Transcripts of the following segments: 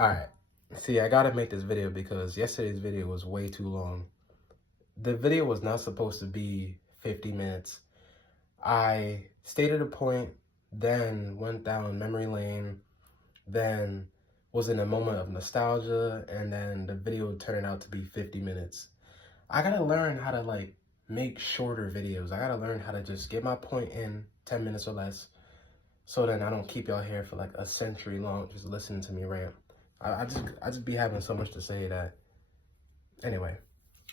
Alright, see, I gotta make this video because yesterday's video was way too long. The video was not supposed to be 50 minutes. I stated a point, then went down memory lane, then was in a moment of nostalgia, and then the video turned out to be 50 minutes. I gotta learn how to make shorter videos. I gotta learn how to just get my point in 10 minutes or less, so then I don't keep y'all here for like a century long just listening to me rant. I just be having so much to say that. Anyway,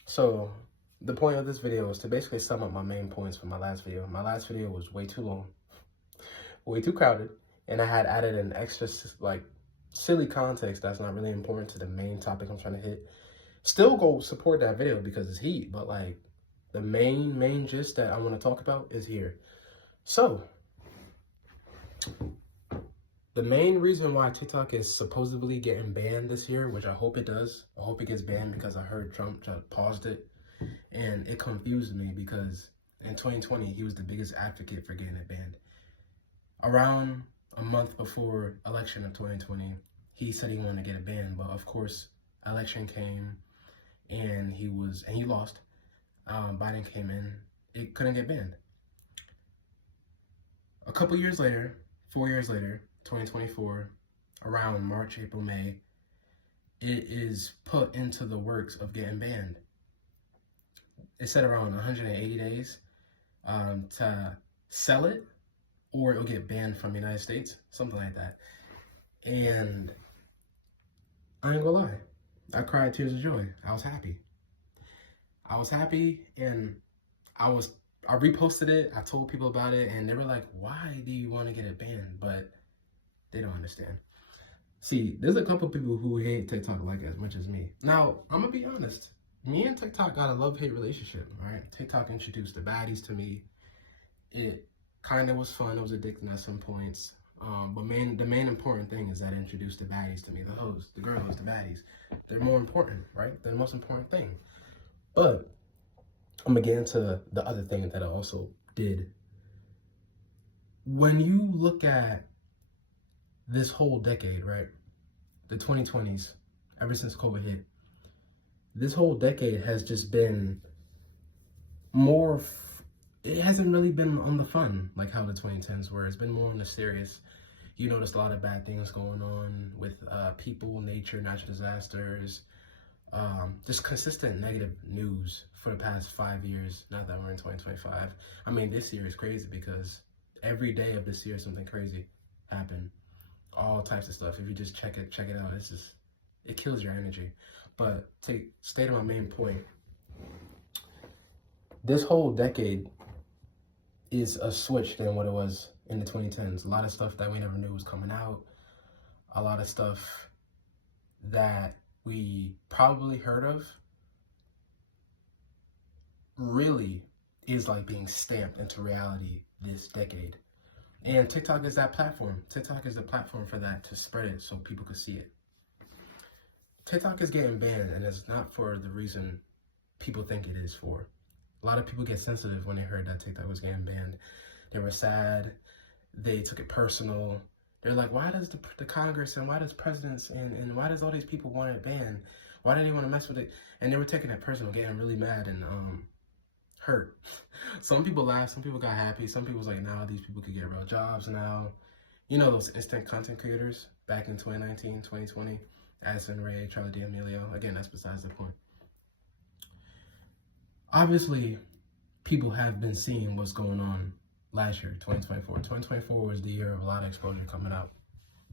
so the point of this video is to basically sum up my main points from my last video. My last video was way too long, way too crowded, and I had added an extra silly context that's not really important to the main topic I'm trying to hit. Still go support that video because it's heat, but like the main gist that I want to talk about is here. So the main reason why TikTok is supposedly getting banned this year, which I hope it does, I hope it gets banned because I heard Trump just paused it, and it confused me because in 2020, he was the biggest advocate for getting it banned. Around a month before election of 2020, he said he wanted to get it banned, but of course, election came and he lost. Biden came in, it couldn't get banned. A couple years later, 4 years later, 2024, around March, April, May, it is put into the works of getting banned. It said around 180 days to sell it, or it'll get banned from the United States, something like that. And I ain't gonna lie, I cried tears of joy. I was happy. And I reposted it, I told people about it, and they were like, why do you want to get it banned? But they don't understand. See, there's a couple people who hate TikTok like as much as me. Now, I'm gonna be honest. Me and TikTok got a love-hate relationship, right? TikTok introduced the baddies to me. It kind of was fun. It was addicting at some points. But the main important thing is that it introduced the baddies to me. The hoes, the girls, the baddies. They're more important, right? They're the most important thing. But I'm gonna get into the other thing that I also did. When you look at this whole decade, right? The 2020s, ever since COVID hit, this whole decade has just been more, it hasn't really been on the fun like how the 2010s were. It's been more on the serious. You noticed a lot of bad things going on with people, nature, natural disasters, just consistent negative news for the past 5 years, not that we're in 2025. I mean, this year is crazy because every day of this year something crazy happened. All types of stuff. If you just check it out, it kills your energy. But to stay to my main point, this whole decade is a switch than what it was in the 2010s. A lot of stuff that we never knew was coming out. A lot of stuff that we probably heard of really is like being stamped into reality this decade. And TikTok is that platform. TikTok is the platform for that, to spread it so people could see it. TikTok is getting banned, and it's not for the reason people think it is for. A lot of people get sensitive when they heard that TikTok was getting banned. They were sad. They took it personal. They're like, why does the Congress and why does presidents and why does all these people want it banned? Why do they want to mess with it? And they were taking it personal, getting really mad and hurt. Some people laughed, some people got happy, some people was like, nah, these people could get real jobs now. You know those instant content creators back in 2019, 2020, Addison Rae, Charli D'Amelio. Again, that's besides the point. Obviously, people have been seeing what's going on last year, 2024. 2024 was the year of a lot of exposure coming out.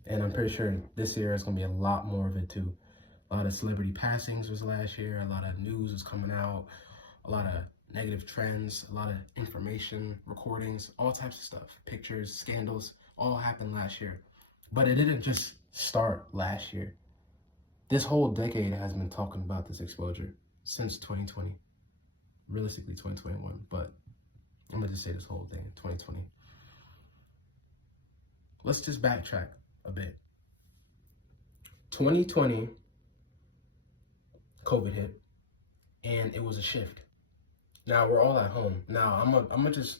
And I'm pretty sure this year is going to be a lot more of it too. A lot of celebrity passings was last year. A lot of news was coming out. A lot of negative trends, a lot of information, recordings, all types of stuff, pictures, scandals, all happened last year. But it didn't just start last year. This whole decade has been talking about this exposure since 2020. Realistically 2021, but I'm gonna just say this whole thing, 2020. Let's just backtrack a bit. 2020, COVID hit, and it was a shift. Now we're all at home. Now I'm gonna just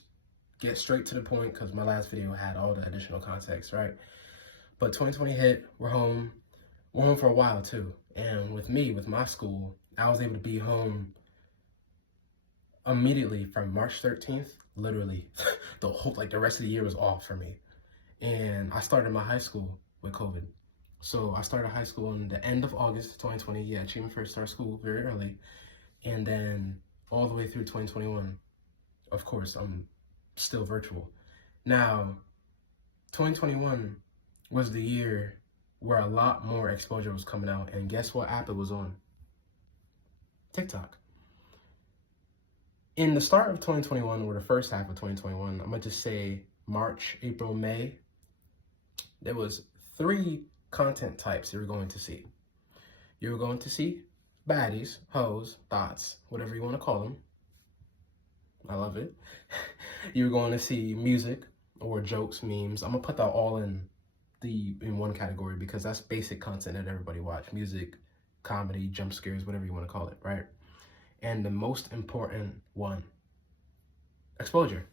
get straight to the point because my last video had all the additional context, right? But 2020 hit, we're home. home for a while too. And with me, with my school, I was able to be home immediately from March 13th. Literally, the rest of the year was off for me. And I started my high school with COVID. So I started high school in the end of August 2020. Yeah, Achievement First started school very early. And then all the way through 2021, of course, I'm still virtual. Now, 2021 was the year where a lot more exposure was coming out. And guess what app it was on? TikTok. In the start of 2021, or the first half of 2021, I'm gonna just say March, April, May, there was 3 content types you were going to see. You were going to see baddies, hoes, thoughts, whatever you want to call them. I love it. You were going to see music or jokes, memes. I'm gonna put that all in one category because that's basic content that everybody watch. Music, comedy, jump scares, whatever you want to call it, right? And the most important one, exposure.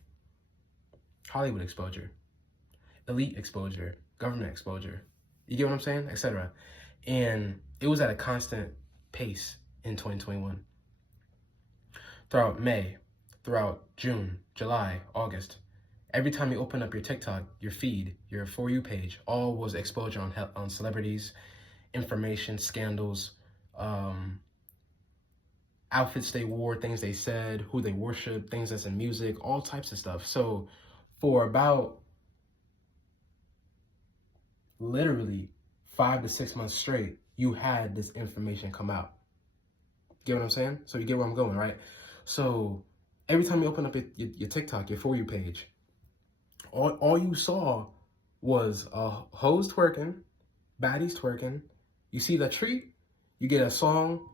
Hollywood exposure, elite exposure, government exposure. You get what I'm saying? Etc. And it was at a constant pace in 2021. Throughout May, throughout June, July, August, every time you open up your TikTok, your feed, your For You page, all was exposure on celebrities, information, scandals, outfits they wore, things they said, who they worshiped, things that's in music, all types of stuff. So for about literally 5 to 6 months straight, you had this information come out. Get what I'm saying? So you get where I'm going, right? So every time you open up your TikTok, your For You page, all you saw was hoes twerking, baddies twerking. You see the treat, you get a song,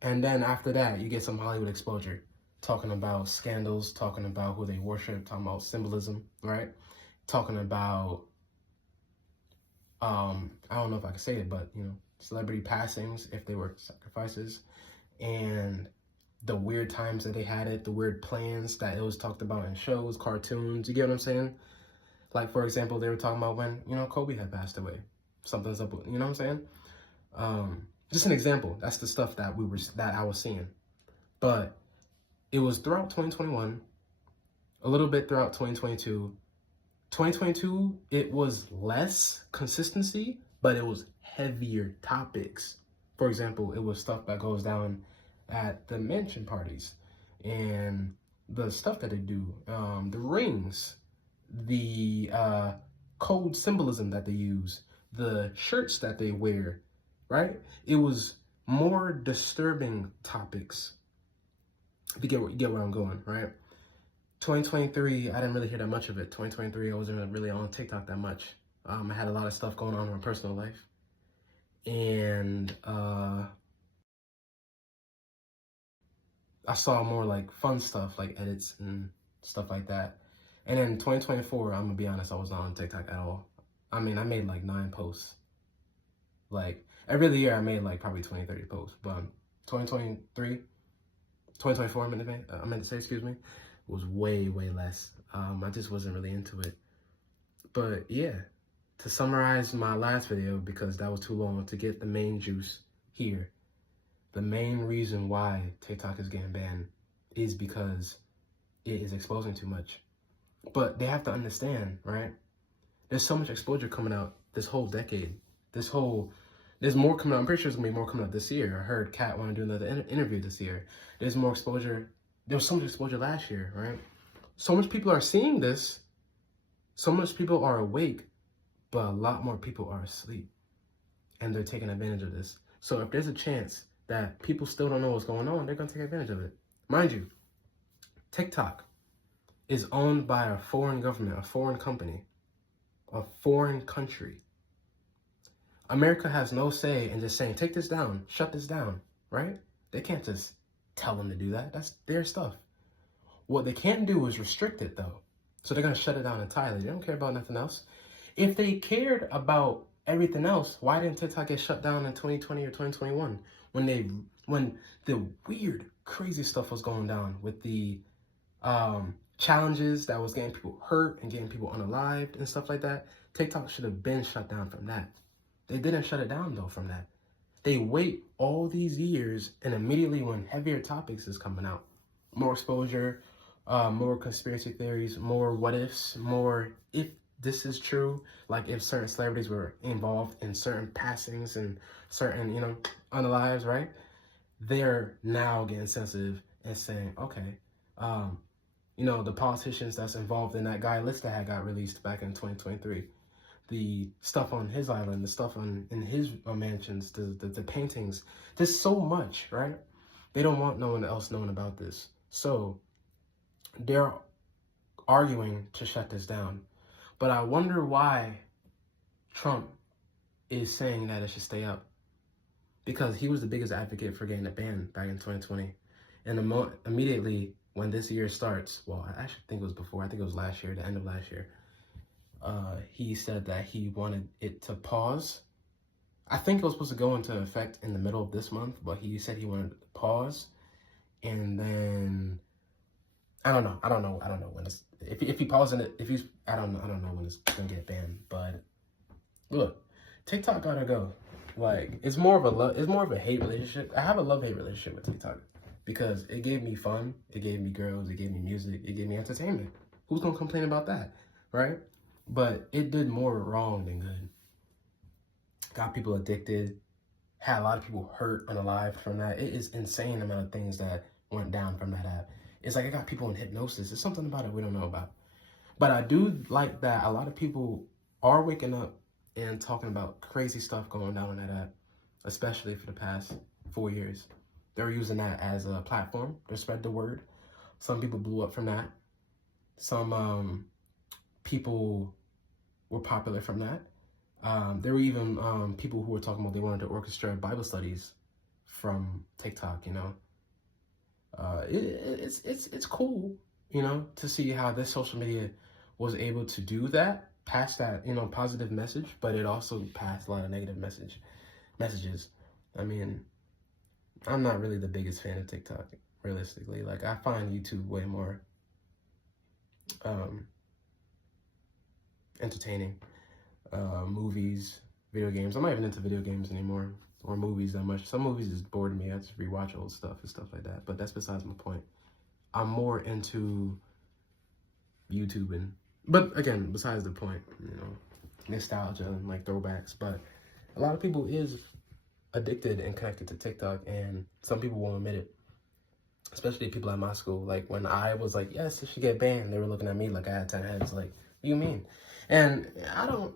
and then after that, you get some Hollywood exposure, talking about scandals, talking about who they worship, talking about symbolism, right? Talking about, I don't know if I can say it, but, celebrity passings, if they were sacrifices, and the weird times that they had it, the weird plans that it was talked about in shows, cartoons, you get what I'm saying? Like, for example, they were talking about when, Kobe had passed away. Something's up, you know what I'm saying? Just an example. That's the stuff that I was seeing. But it was throughout 2021, a little bit throughout 2022. 2022, it was less consistency, but it was heavier topics. For example, it was stuff that goes down at the mansion parties and the stuff that they do, the rings, the code symbolism that they use, the shirts that they wear, right? It was more disturbing topics. If you get where I'm going, right? 2023, I didn't really hear that much of it. 2023, I wasn't really on TikTok that much. I had a lot of stuff going on in my personal life. And I saw more like fun stuff, like edits and stuff like that. And in 2024, I'm gonna be honest, I was not on TikTok at all. I mean, I made like 9 posts. Like, every other year I made like probably 20, 30 posts. But 2024, I meant to say, excuse me, was way, way less. I just wasn't really into it. But yeah, to summarize my last video, because that was too long, to get the main juice here, the main reason why TikTok is getting banned is because it is exposing too much. But they have to understand, right? There's so much exposure coming out this whole decade. There's more coming out. I'm pretty sure there's going to be more coming out this year. I heard Kat want to do another interview this year. There's more exposure. There was so much exposure last year, right? So much people are seeing this. So much people are awake, but a lot more people are asleep. And they're taking advantage of this. So if there's a chance that people still don't know what's going on, they're going to take advantage of it. Mind you, TikTok is owned by a foreign government, a foreign company, a foreign country. America has no say in just saying, take this down, shut this down, right? They can't just tell them to do that. That's their stuff. What they can't do is restrict it, though. So they're going to shut it down entirely. They don't care about nothing else. If they cared about everything else, why didn't TikTok get shut down in 2020 or 2021 when the weird, crazy stuff was going down with the challenges that was getting people hurt and getting people unalived and stuff like that? TikTok should have been shut down from that. They didn't shut it down though from that. They wait all these years, and immediately when heavier topics is coming out, more exposure, more conspiracy theories, more what ifs, more if this is true, like if certain celebrities were involved in certain passings and certain, unalives, right? They're now getting sensitive and saying, okay, the politicians that's involved in that guy list that had got released back in 2023, the stuff on his island, the stuff in his mansions, the paintings, there's so much, right? They don't want no one else knowing about this. So they're arguing to shut this down. But I wonder why Trump is saying that it should stay up. Because he was the biggest advocate for getting it banned back in 2020. And immediately when this year starts, well, I actually think it was before, I think it was last year, the end of last year, he said that he wanted it to pause. I think it was supposed to go into effect in the middle of this month, but he said he wanted to pause. And then, I don't know when it's, if he pausing it, I don't know when it's gonna get banned, but look, TikTok gotta go. Like, it's more of a hate relationship. I have a love-hate relationship with TikTok because it gave me fun, it gave me girls, it gave me music, it gave me entertainment. Who's gonna complain about that, right? But it did more wrong than good. Got people addicted, had a lot of people hurt and alive from that. It is insane amount of things that went down from that app. It's like it got people in hypnosis. There's something about it we don't know about. But I do like that a lot of people are waking up and talking about crazy stuff going down on that app, especially for the past 4 years. They're using that as a platform to spread the word. Some people blew up from that. Some people were popular from that. There were even people who were talking about they wanted to orchestrate Bible studies from TikTok, It's cool, to see how this social media was able to do that, pass that, positive message, but it also passed a lot of negative messages. I mean, I'm not really the biggest fan of TikTok, realistically. Like, I find YouTube way more entertaining. Movies, video games. I'm not even into video games anymore or movies that much. Some movies just bored me. I just rewatch old stuff and stuff like that. But that's besides my point. I'm more into YouTubing. But again, besides the point, nostalgia and like throwbacks. But a lot of people is addicted and connected to TikTok, and some people won't admit it. Especially people at my school. Like, when I was like, yes, it should get banned, they were looking at me like I had 10 heads. Like, what do you mean? And I don't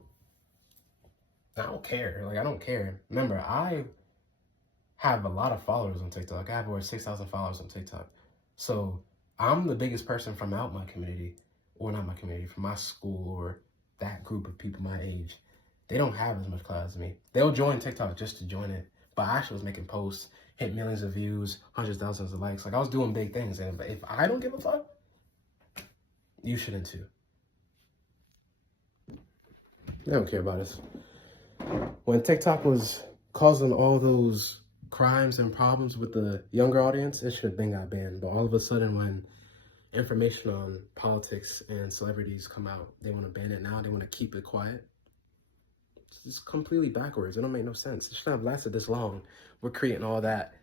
care. Like, I don't care. Remember, I have a lot of followers on TikTok. I have over 6,000 followers on TikTok. So I'm the biggest person from out my community, or not my community, from my school or that group of people my age. They don't have as much clout as me. They'll join TikTok just to join it. But I actually was making posts, hit millions of views, hundreds of thousands of likes. Like, I was doing big things. And if I don't give a fuck, you shouldn't too. They don't care about us. When TikTok was causing all those crimes and problems with the younger audience, it should have been got banned. But all of a sudden, when information on politics and celebrities come out, they want to ban it now. They want to keep it quiet. It's completely backwards. It don't make no sense. It shouldn't have lasted this long. We're creating all that.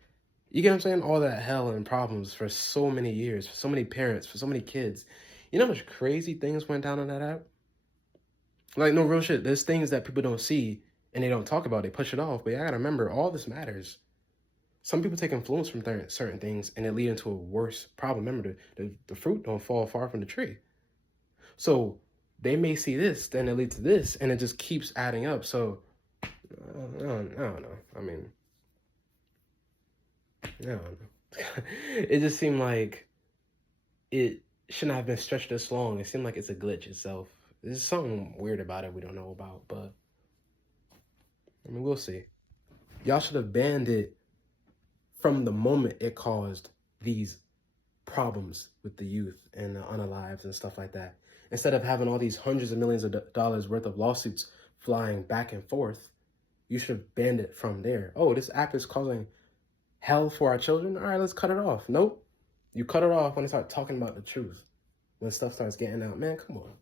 You get what I'm saying? All that hell and problems for so many years, for so many parents, for so many kids. You know how much crazy things went down on that app? Like, no real shit. There's things that people don't see and they don't talk about. They push it off. But I gotta remember, all this matters. Some people take influence from certain things and it lead into a worse problem. Remember, the fruit don't fall far from the tree. So they may see this, then it leads to this, and it just keeps adding up. So, I don't know. I mean, I don't know. It just seemed like it shouldn't have been stretched this long. It seemed like it's a glitch itself. There's something weird about it we don't know about, but I mean, we'll see. Y'all should have banned it from the moment it caused these problems with the youth and the unalives and stuff like that. Instead of having all these hundreds of millions of dollars worth of lawsuits flying back and forth, you should have banned it from there. Oh, this app is causing hell for our children? All right, let's cut it off. Nope. You cut it off when they start talking about the truth. When stuff starts getting out. Man, come on.